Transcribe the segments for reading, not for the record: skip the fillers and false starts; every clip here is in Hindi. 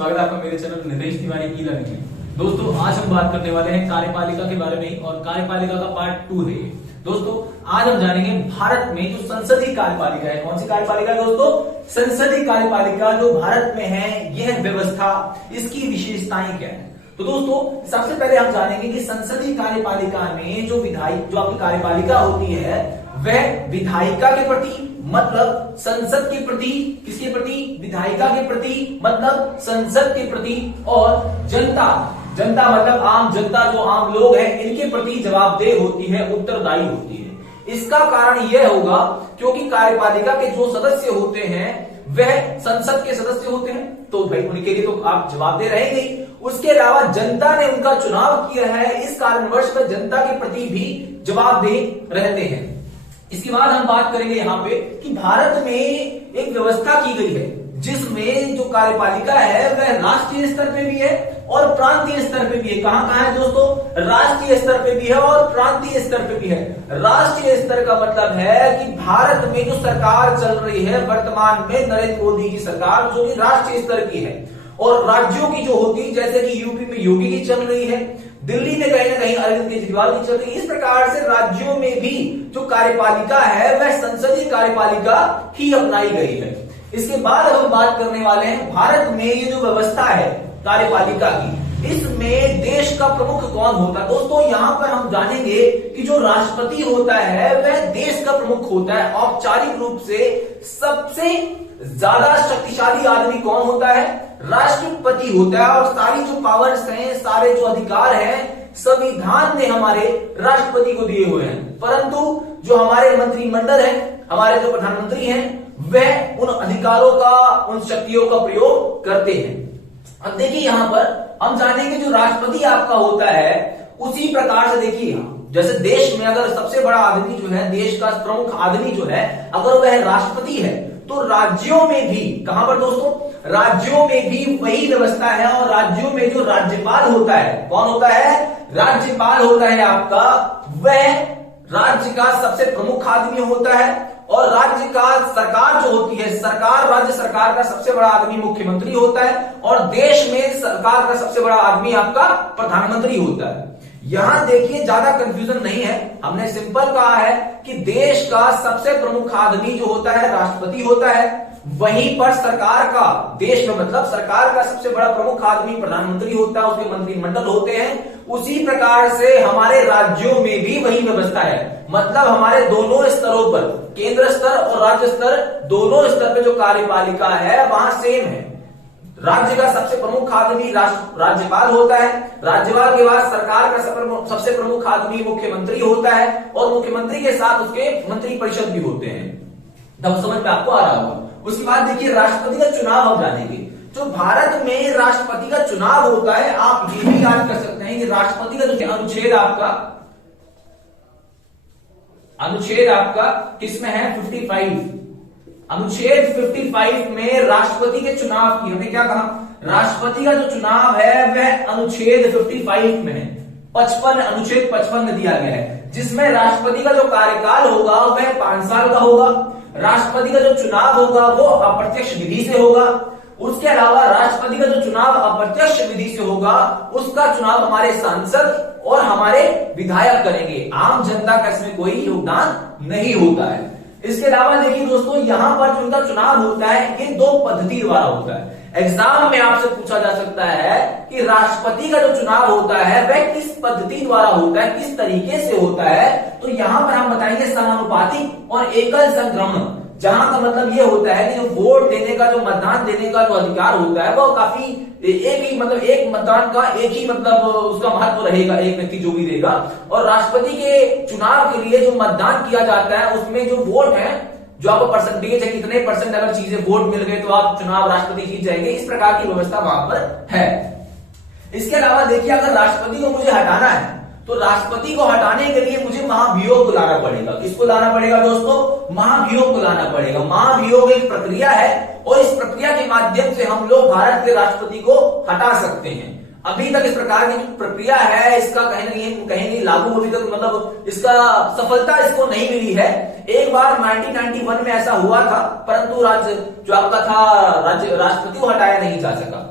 स्वागत है आपका मेरे चैनल नितेश तिवारी की लर्निंग में। दोस्तों आज हम बात करने वाले हैं कार्यपालिका के बारे में और कार्यपालिका का पार्ट 2 है। दोस्तों आज हम जानेंगे भारत में जो संसदीय कार्यपालिका है, कौन सी कार्यपालिका है दोस्तों? संसदीय कार्यपालिका जो भारत में है, यह व्यवस्था, इसकी विशेषताएं क्या है। तो दोस्तों सबसे पहले हम जानेंगे कि संसदीय कार्यपालिका में जो आपकी कार्यपालिका होती है वह विधायिका के प्रति मतलब संसद के प्रति, किसके प्रति? विधायिका के प्रति मतलब संसद के प्रति, और जनता मतलब आम जनता, जो आम लोग हैं, इनके प्रति जवाबदेह होती है, उत्तरदायी होती है। इसका कारण यह होगा क्योंकि कार्यपालिका के जो सदस्य होते हैं वह संसद के सदस्य होते हैं, तो भाई उनके लिए तो आप जवाबदेह रहेंगे। उसके अलावा जनता ने उनका चुनाव किया है, इस कारणवश वह जनता के प्रति भी जवाबदेह रहते हैं। इसके बाद हम बात करेंगे यहाँ पे कि भारत में एक व्यवस्था की गई है जिसमें जो कार्यपालिका है वह राष्ट्रीय स्तर पे भी है और प्रांतीय स्तर पे भी है। कहां है दोस्तों? राष्ट्रीय स्तर पे भी है और प्रांतीय स्तर पे भी है। राष्ट्रीय स्तर का मतलब है कि भारत में जो सरकार चल रही है वर्तमान में, नरेंद्र मोदी की सरकार, जो कि राष्ट्रीय स्तर की है, और राज्यों की जो होती, जैसे कि यूपी में योगी की चल रही है, दिल्ली में कहीं ना कहीं अरविंद केजरीवाल की चल रही है। इस प्रकार से राज्यों में भी जो कार्यपालिका है वह संसदीय कार्यपालिका ही अपनाई गई है। इसके बाद हम बात करने वाले हैं भारत में ये जो व्यवस्था है कार्यपालिका की, इसमें देश का प्रमुख कौन होता है। दोस्तों यहां पर हम जानेंगे कि जो राष्ट्रपति होता है वह देश का प्रमुख होता है। औपचारिक रूप से सबसे ज्यादा शक्तिशाली आदमी कौन होता है? राष्ट्रपति होता है। और सारी जो पावर्स हैं, सारे जो अधिकार हैं, संविधान ने हमारे राष्ट्रपति को दिए हुए हैं, परंतु जो हमारे मंत्रिमंडल है, हमारे जो प्रधानमंत्री हैं, वह उन अधिकारों का, उन शक्तियों का प्रयोग करते हैं। अब देखिए यहां पर हम जानेंगे जो राष्ट्रपति आपका होता है उसी प्रकार से देखिए, जैसे देश में अगर सबसे बड़ा आदमी जो है, देश का प्रमुख आदमी जो है, अगर वह राष्ट्रपति है, तो राज्यों में भी, कहां पर दोस्तों? राज्यों में भी वही व्यवस्था है। और राज्यों में जो राज्यपाल होता है, कौन होता है? राज्यपाल होता है आपका, वह राज्य का सबसे प्रमुख आदमी होता है। और राज्य का सरकार जो होती है, सरकार, राज्य सरकार का सबसे बड़ा आदमी मुख्यमंत्री होता है। और देश में सरकार का सबसे बड़ा आदमी आपका प्रधानमंत्री होता है। यहां देखिए ज्यादा कंफ्यूजन नहीं है, हमने सिंपल कहा है कि देश का सबसे प्रमुख आदमी जो होता है राष्ट्रपति होता है, वहीं पर सरकार का, देश में मतलब सरकार का सबसे बड़ा प्रमुख आदमी प्रधानमंत्री होता है, उसके मंत्रिमंडल होते हैं। उसी प्रकार से हमारे राज्यों में भी वही व्यवस्था है, मतलब हमारे दोनों स्तरों पर, केंद्र स्तर और राज्य स्तर, दोनों स्तर पे जो कार्यपालिका है वहां सेम है। राज्य का सबसे प्रमुख आदमी राज्यपाल होता है, राज्यपाल के बाद सरकार का सबसे प्रमुख आदमी मुख्यमंत्री होता है, और मुख्यमंत्री के साथ उसके मंत्री परिषद भी होते हैं। तब समझ में आपको आ रहा होगा। उसके बाद देखिए राष्ट्रपति का चुनाव हम जानेंगे। जो भारत में राष्ट्रपति का चुनाव होता है, आप ये भी याद कर सकते हैं कि राष्ट्रपति का जो अनुच्छेद आपका किसमें है? 55। अनुच्छेद 55 में राष्ट्रपति के चुनाव की, हमने क्या कहा? राष्ट्रपति का जो चुनाव है वह अनुच्छेद 55 में है, अनुच्छेद 55 में दिया गया है, जिसमें राष्ट्रपति का जो कार्यकाल होगा वह 5 साल का होगा। राष्ट्रपति का जो चुनाव होगा वो अप्रत्यक्ष विधि से होगा। उसके अलावा राष्ट्रपति का जो चुनाव अप्रत्यक्ष विधि से होगा, उसका चुनाव हमारे सांसद और हमारे विधायक करेंगे। आम जनता का इसमें कोई योगदान नहीं होता है। इसके अलावा देखिए दोस्तों, यहां पर जो उनका चुनाव होता है ये 2 पद्धति द्वारा होता है। एग्जाम में आपसे पूछा जा सकता है कि राष्ट्रपति का जो चुनाव होता है वह किस पद्धति द्वारा होता है, किस तरीके से होता है। तो यहां पर हम बताएंगे समानुपातिक और एकल संक्रमण, जहां का मतलब ये होता है कि जो वोट देने का, जो मतदान देने का जो अधिकार होता है वो काफी एक ही, मतलब एक मतदान का एक ही, मतलब उसका महत्व रहेगा, एक व्यक्ति जो भी देगा। और राष्ट्रपति के चुनाव के लिए जो मतदान किया जाता है उसमें जो वोट है, जो आपको परसेंटेज है, कितने परसेंट अगर चीजें वोट मिल गए तो आप चुनाव राष्ट्रपति जीत जाएंगे, इस प्रकार की व्यवस्था वहां पर है। इसके अलावा देखिए अगर राष्ट्रपति को मुझे हटाना है तो राष्ट्रपति को हटाने के लिए मुझे महाभियोग को लाना पड़ेगा। किसको लाना पड़ेगा दोस्तों? महाभियोग को लाना पड़ेगा। महाभियोग एक प्रक्रिया है और इस प्रक्रिया के माध्यम से हम लोग भारत के राष्ट्रपति को हटा सकते हैं। अभी तक इस प्रकार की जो प्रक्रिया है इसका कहीं नहीं लागू, अभी तक मतलब इसका सफलता इसको नहीं मिली है। एक बार 1991 में ऐसा हुआ था, परंतु जो आपका था राज्य राष्ट्रपति को हटाया नहीं जा सका।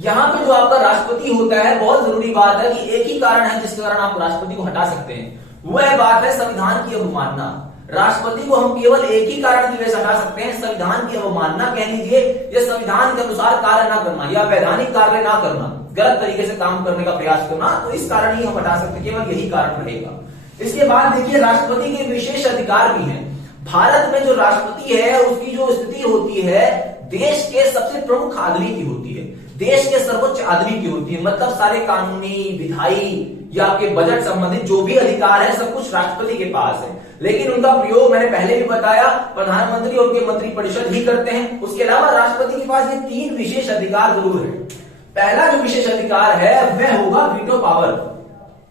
यहाँ पे जो आपका राष्ट्रपति होता है, बहुत जरूरी बात है कि एक ही कारण है जिसके कारण आप राष्ट्रपति को हटा सकते हैं, वह बात है संविधान की अवमानना। राष्ट्रपति को हम केवल एक ही कारण की वजह से हटा सकते हैं, संविधान की अवमानना कह लीजिए, या संविधान के अनुसार कार्य ना करना, या वैधानिक कार्य ना करना, गलत तरीके से काम करने का प्रयास करना, तो इस कारण ही हम हटा सकते हैं, केवल यही कारण रहेगा। इसके बाद देखिए, राष्ट्रपति के विशेष अधिकार भी हैं। भारत में जो राष्ट्रपति है उसकी जो स्थिति होती है देश के सबसे प्रमुख आदमी की होती है, देश के सर्वोच्च आदमी की होती है। मतलब सारे कानूनी, विधायी या आपके बजट संबंधित जो भी अधिकार है सब कुछ राष्ट्रपति के पास है, लेकिन उनका प्रयोग मैंने पहले भी बताया प्रधानमंत्री और उनके मंत्रिपरिषद ही करते हैं। उसके अलावा राष्ट्रपति के पास ये 3 विशेष अधिकार जरूर है। पहला जो विशेष अधिकार है वह होगा वीटो पावर।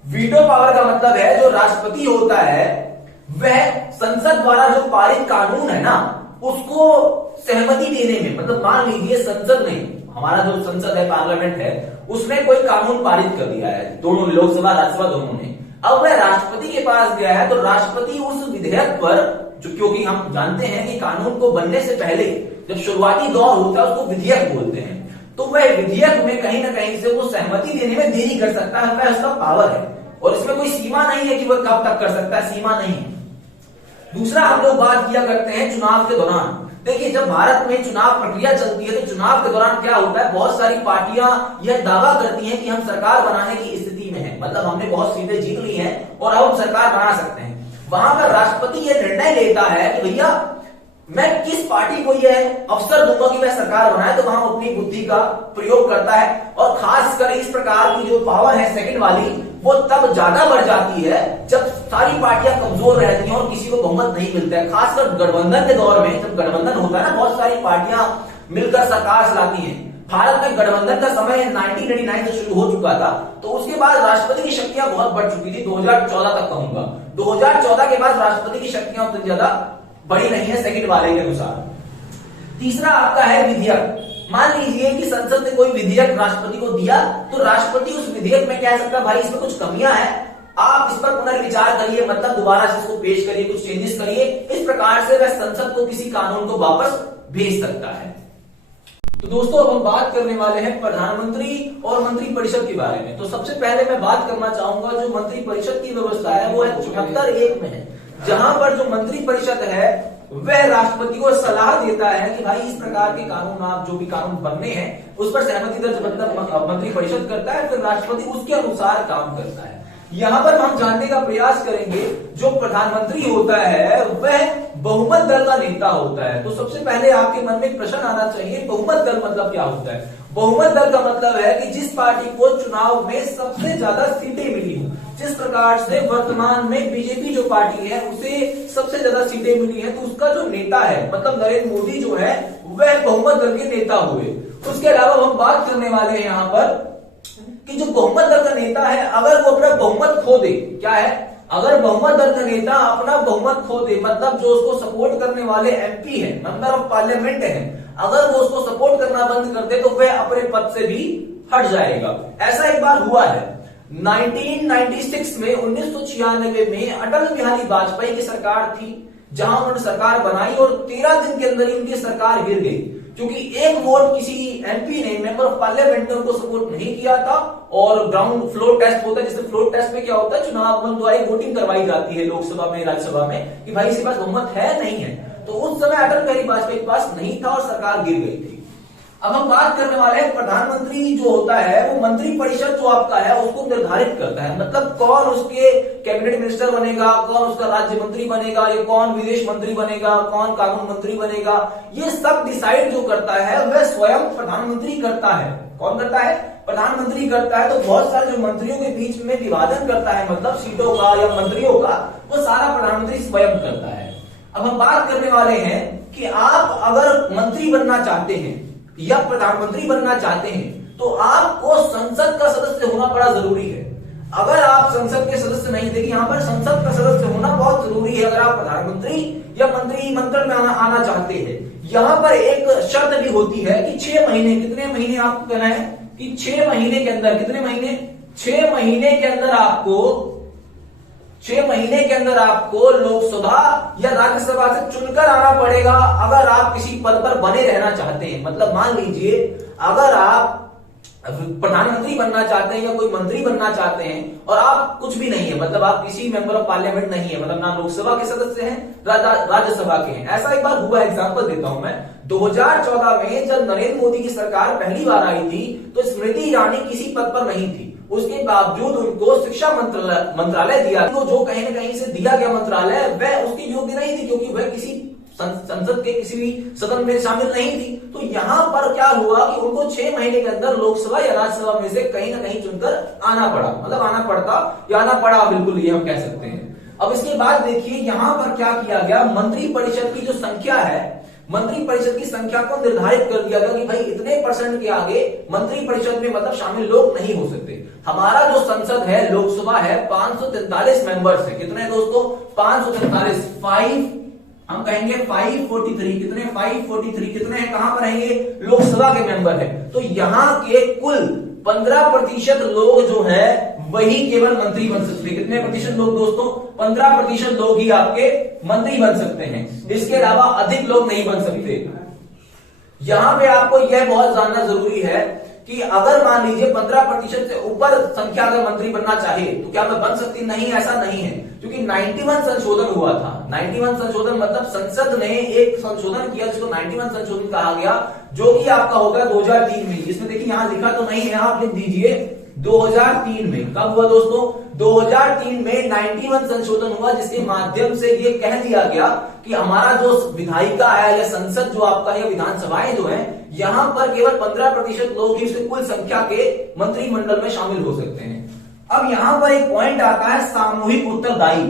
वीटो पावर का मतलब है जो राष्ट्रपति होता है वह संसद द्वारा जो पारित कानून है ना उसको सहमति देने में, मतलब मान लीजिए संसद ने, हमारा जो संसद है, पार्लियामेंट है, उसने कोई कानून पारित कर दिया है, दोनों लोकसभा राज्यसभा दोनों ने, अब वह राष्ट्रपति के पास गया है तो राष्ट्रपति उस विधेयक पर, जो क्योंकि हम जानते हैं कि कानून को बनने से पहले जब शुरुआती दौर होता है उसको विधेयक बोलते हैं, तो वह विधेयक में कहीं ना कहीं से वो सहमति देने में देरी कर सकता है, वह उसका पावर है और इसमें कोई सीमा नहीं है कि वह कब तक कर सकता है, सीमा नहीं है। दूसरा हम लोग बात किया करते हैं चुनाव के दौरान। देखिए, जब भारत में चुनाव प्रक्रिया चलती है तो चुनाव के दौरान क्या होता है, बहुत सारी पार्टियां यह दावा करती हैं कि हम सरकार बनाने की स्थिति में हैं, मतलब हमने बहुत सीटें जीत ली हैं और अब हम सरकार बना सकते हैं। वहां पर राष्ट्रपति यह निर्णय लेता है कि भैया मैं किस पार्टी को यह अवसर दूंगा कि वह सरकार बनाए, तो वहां अपनी बुद्धि का प्रयोग करता है और खासकर इस प्रकार की जो पावर है सेकंड वाली, वो तब ज्यादा बढ़ जाती है जब सारी पार्टियां कमजोर रहती हैं और किसी को बहुमत नहीं मिलता है। खासकर गठबंधन के दौर में, जब गठबंधन होता है ना, बहुत सारी पार्टियां मिलकर सरकार चलाती हैं। भारत में गठबंधन का समय 1989 से शुरू हो चुका था, तो उसके बाद राष्ट्रपति की शक्तियां बहुत बढ़ चुकी थी, 2014 तक कहूंगा। 2014 के बाद राष्ट्रपति की शक्तियां उतनी ज्यादा बड़ी नहीं है सेकंड वाले के अनुसार। तीसरा आपका है विधेयक। मान लीजिए कि संसद ने कोई विधेयक राष्ट्रपति को दिया, तो राष्ट्रपति उस विधेयक में कह सकता है भाई इसमें कुछ कमियां हैं, आप इस पर पुनर्विचार करिए, मतलब दोबारा से इसको पेश करिए, कुछ चेंजेस करिए। इस प्रकार से वह संसद को किसी कानून को वापस भेज सकता है। तो दोस्तों, अब हम बात करने वाले हैं प्रधानमंत्री और मंत्रिपरिषद के बारे में। तो सबसे पहले मैं बात करना चाहूंगा जो मंत्रिपरिषद की व्यवस्था है वो है 74(1) में है, जहां पर जो मंत्रिपरिषद है वह राष्ट्रपति को सलाह देता है कि भाई इस प्रकार के कानून, आप जो भी कानून बनने हैं उस पर सहमति दर्ज मतलब मंत्रिपरिषद करता है, फिर राष्ट्रपति उसके अनुसार काम करता है। यहां पर हम जानने का प्रयास करेंगे जो प्रधानमंत्री होता है वह बहुमत दल का नेता होता है। तो सबसे पहले आपके मन में एक प्रश्न आना चाहिए, बहुमत दल मतलब क्या होता है? बहुमत दल का मतलब है कि जिस पार्टी को चुनाव में सबसे ज्यादा सीटें मिली हो, जिस प्रकार से वर्तमान में बीजेपी जो पार्टी है उसे सबसे ज्यादा सीटें मिली है, तो उसका जो नेता है, मतलब नरेंद्र मोदी जो है वह बहुमत दल के नेता हुए। उसके अलावा हम बात करने वाले हैं यहाँ पर कि जो बहुमत दल का नेता है अगर वो अपना बहुमत खो दे, क्या है, अगर बहुमत दल का नेता अपना बहुमत खो दे, मतलब जो उसको सपोर्ट करने वाले एमपी है, मेंबर ऑफ पार्लियामेंट है, अगर वो उसको सपोर्ट करना बंद कर दे तो वह अपने पद से भी हट जाएगा। ऐसा एक बार हुआ है 1996 में, 1996 में अटल बिहारी वाजपेयी की सरकार थी, जहां उन्होंने सरकार बनाई और 13 दिन के अंदर ही उनकी सरकार गिर गई, क्योंकि एक वोट किसी एमपी ने, मेंबर ऑफ पार्लियामेंट ने उनको सपोर्ट नहीं किया था। और ग्राउंड फ्लोर टेस्ट होता है, जिससे फ्लोर टेस्ट में क्या होता है, चुनाव द्वारा वोटिंग करवाई जाती है लोकसभा में, राज्यसभा में, कि भाई इसके पास बहुमत है नहीं है। तो उस समय अटल बिहारी वाजपेयी के पास नहीं था और सरकार गिर गई थी। अब हम बात करने वाले हैं प्रधानमंत्री जो होता है वो मंत्रिपरिषद जो आपका है उसको निर्धारित करता है, मतलब कौन उसके कैबिनेट मिनिस्टर बनेगा, कौन उसका राज्य मंत्री बनेगा, ये कौन विदेश मंत्री बनेगा, कौन कानून मंत्री बनेगा, ये सब डिसाइड जो करता है वह स्वयं प्रधानमंत्री करता है। कौन करता है? प्रधानमंत्री करता है। तो बहुत सारे जो मंत्रियों के बीच में विभाजन करता है, मतलब सीटों का या मंत्रियों का, वो सारा प्रधानमंत्री स्वयं करता है। अब हम बात करने वाले हैं कि आप अगर मंत्री बनना चाहते हैं या प्रधानमंत्री बनना चाहते हैं तो आपको संसद का सदस्य होना बड़ा जरूरी है। अगर आप संसद के सदस्य नहीं, देखिए यहाँ पर संसद का सदस्य होना बहुत जरूरी है अगर आप प्रधानमंत्री या मंत्रिमंडल में आना चाहते हैं। यहाँ पर एक शर्त भी होती है कि 6 महीने, कितने महीने आपको कहना है कि 6 महीने के अंदर, कितने महीने, 6 महीने के अंदर आपको 6 महीने के अंदर आपको लोकसभा या राज्यसभा से चुनकर आना पड़ेगा अगर आप किसी पद पर बने रहना चाहते हैं। मतलब मान लीजिए अगर आप प्रधानमंत्री बनना चाहते हैं या कोई मंत्री बनना चाहते हैं और आप कुछ भी नहीं है, मतलब आप किसी मेंबर ऑफ पार्लियामेंट नहीं है, मतलब ना लोकसभा के सदस्य हैं राज्यसभा के हैं। ऐसा एक बार हुआ, एग्जांपल देता हूं मैं। 2014 में जब नरेंद्र मोदी की सरकार पहली बार आई थी तो स्मृति ईरानी किसी पद पर नहीं थी, उसके बावजूद उनको शिक्षा मंत्रालय दिया। तो जो कहीं ना कहीं से दिया गया मंत्रालय वह उसकी योग्य नहीं थी, क्योंकि वह किसी संसद के किसी भी सदन में शामिल नहीं थी। तो यहां पर क्या हुआ कि उनको 6 महीने के अंदर लोकसभा या राज्यसभा में से कहीं ना कहीं चुनकर आना पड़ा, मतलब आना पड़ता या आना पड़ा, बिल्कुल ये हम कह सकते हैं। अब इसके बाद देखिए यहां पर क्या किया गया, मंत्रिपरिषद की जो संख्या है, मंत्रिपरिषद की संख्या को निर्धारित कर दिया गया कि भाई इतने परसेंट के आगे मंत्रिपरिषद में मतलब शामिल लोग नहीं हो सकते। हमारा जो संसद है, लोकसभा है, 543 मेंबर्स है। कितने दोस्तों? 543, हम कहेंगे 543, कितने? 543 कितने हैं, कहां पर रहेंगे? लोकसभा के मेंबर है। तो यहां के कुल 15% लोग जो है वही केवल मंत्री बन सकते हैं। कितने प्रतिशत लोग दोस्तों? 15% लोग ही आपके मंत्री बन सकते हैं, इसके अलावा अधिक लोग नहीं बन सकते। यहां पे आपको यह बहुत जानना जरूरी है कि अगर मान लीजिए 15% से ऊपर संख्या अगर मंत्री बनना चाहे तो क्या मैं बन सकती? नहीं, ऐसा नहीं है, क्योंकि 91 संशोधन हुआ था। 91 संशोधन मतलब संसद ने एक संशोधन किया जिसको 91 संशोधन कहा गया, जो कि आपका होगा 2003 में। इसमें देखिए यहां लिखा तो नहीं है, आप लिख दीजिए 2003 में। कब हुआ दोस्तों? 2003 में 91 संशोधन हुआ, जिसके माध्यम से ये कह दिया गया कि हमारा जो विधायिका है या संसद जो आपका या विधानसभाएं जो है, यहां पर केवल 15% लोग ही उससे कुल संख्या के मंत्रिमंडल में शामिल हो सकते हैं। अब यहां पर एक पॉइंट आता है सामूहिक उत्तरदायी।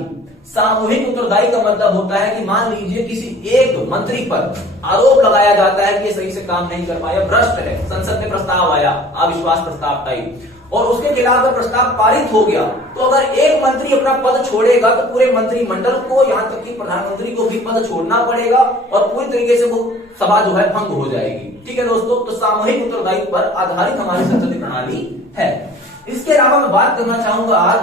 सामूहिक उत्तरदायी का मतलब होता है कि मान लीजिए किसी एक मंत्री पर आरोप लगाया जाता है कि ये सही से काम नहीं कर पाया, भ्रष्ट है, संसद में प्रस्ताव आया, अविश्वास प्रस्ताव टाइप, और उसके खिलाफ अगर प्रस्ताव पारित हो गया तो अगर एक मंत्री अपना पद छोड़ेगा तो पूरे मंत्रिमंडल को, यहां तक कि प्रधानमंत्री को भी पद छोड़ना पड़ेगा और पूरी तरीके से वो सभा जो है भंग हो जाएगी। ठीक है दोस्तों, तो सामूहिक उत्तरदायित्व पर आधारित हमारी संसदीय प्रणाली है। इसके अलावा मैं बात करना चाहूंगा आज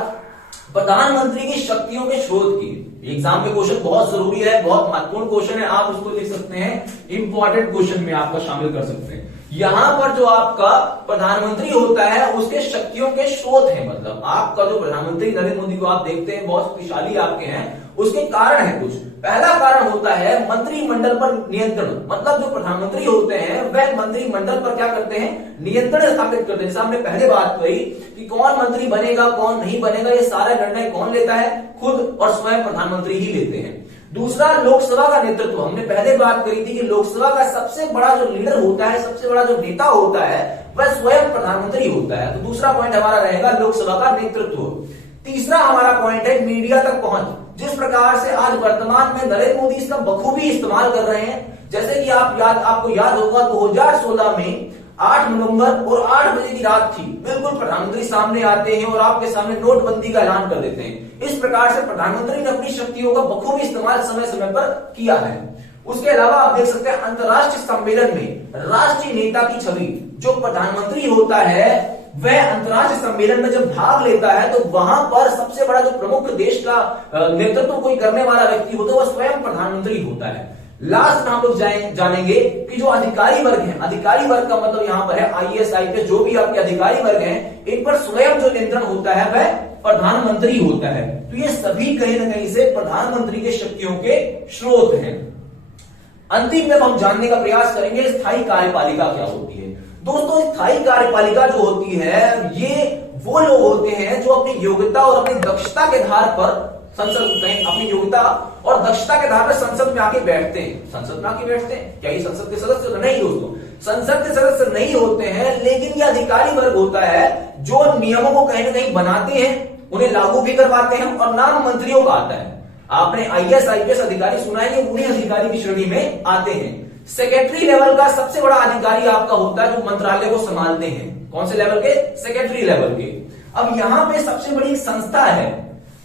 प्रधानमंत्री की शक्तियों के स्रोत की। एग्जाम में क्वेश्चन बहुत जरूरी है, बहुत महत्वपूर्ण क्वेश्चन है, आप उसको लिख सकते हैं, इंपॉर्टेंट क्वेश्चन में आपका शामिल कर सकते हैं। यहां पर जो आपका प्रधानमंत्री होता है उसके शक्तियों के स्रोत हैं, मतलब आपका जो प्रधानमंत्री नरेंद्र मोदी को आप देखते हैं बहुत शक्तिशाली आपके हैं, उसके कारण है कुछ। पहला कारण होता है मंत्रिमंडल पर नियंत्रण, मतलब जो प्रधानमंत्री होते हैं वह मंत्रिमंडल पर क्या करते हैं? नियंत्रण स्थापित करते हैं। जैसे हमने पहले बात करी कि कौन मंत्री बनेगा कौन नहीं बनेगा, ये सारा निर्णय कौन लेता है? खुद और स्वयं प्रधानमंत्री ही लेते हैं। दूसरा, लोकसभा का नेतृत्व। हमने पहले बात करी थी कि लोकसभा का सबसे बड़ा जो लीडर होता है, सबसे बड़ा जो नेता होता है वह स्वयं प्रधानमंत्री होता है। तो दूसरा पॉइंट हमारा रहेगा लोकसभा का नेतृत्व। तीसरा हमारा पॉइंट है मीडिया तक पहुंच। जिस प्रकार से आज वर्तमान में नरेंद्र मोदी इसका बखूबी इस्तेमाल कर रहे हैं, जैसे कि आपको याद होगा 2016 में 8 नवंबर और 8 बजे की रात थी, बिल्कुल प्रधानमंत्री सामने आते हैं और आपके सामने नोटबंदी का ऐलान कर देते हैं। इस प्रकार से प्रधानमंत्री ने अपनी शक्तियों का बखूबी इस्तेमाल समय समय पर किया है। उसके अलावा आप देख सकते हैं अंतर्राष्ट्रीय सम्मेलन में राष्ट्रीय नेता की छवि, जो प्रधानमंत्री होता है वह अंतर्राष्ट्रीय सम्मेलन में जब भाग लेता है तो वहां पर सबसे बड़ा जो प्रमुख देश का नेतृत्व कोई करने वाला व्यक्ति होता है वह स्वयं प्रधानमंत्री होता है। लास्ट में हम लोग जानेंगे कि जो अधिकारी वर्ग है, अधिकारी वर्ग का मतलब यहां पर है IAS IPS, जो भी आपके अधिकारी वर्ग हैं, इन पर स्वयं जो नियंत्रण होता है वह प्रधानमंत्री होता है। तो ये सभी कहीं ना कहीं से प्रधानमंत्री के शक्तियों के स्रोत हैं। अंतिम में हम जानने का प्रयास करेंगे स्थायी कार्यपालिका क्या होती है। दोस्तों, स्थायी कार्यपालिका जो होती है ये वो लोग होते हैं जो अपनी योग्यता और अपनी दक्षता के आधार पर संसद में, अपनी योग्यता और दक्षता के आधार पर संसद में आके बैठते हैं। संसद में आके बैठते हैं, क्या ये संसद के सदस्य? नहीं दोस्तों, संसद के सदस्य नहीं होते हैं, लेकिन ये अधिकारी वर्ग होता है जो नियमों को कहीं ना कहीं बनाते हैं, उन्हें लागू भी करवाते हैं और नाम मंत्रियों का आता है। आपने IAS IPS अधिकारी सुना है, ये उन्हीं अधिकारी की श्रेणी में आते हैं। सेक्रेटरी लेवल का सबसे बड़ा अधिकारी आपका होता है जो मंत्रालय को संभालते हैं। कौन से लेवल के? सेक्रेटरी लेवल के। अब यहां पे सबसे बड़ी संस्था है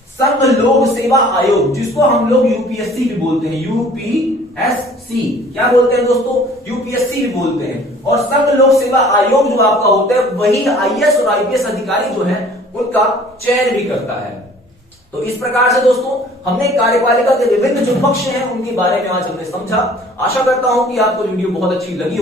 संघ लोक सेवा आयोग, जिसको हम लोग UPSC भी बोलते हैं। UPSC क्या बोलते हैं दोस्तों? UPSC भी बोलते हैं। और संघ लोक सेवा आयोग जो आपका होता है वही IAS और IPS अधिकारी जो है उनका चयन भी करता है। तो इस प्रकार से दोस्तों हमने कार्यपालिका के विभिन्न जो पक्ष हैं उनके बारे में आज हमने समझा। आशा करता हूं कि आपको वीडियो बहुत अच्छी लगी हो।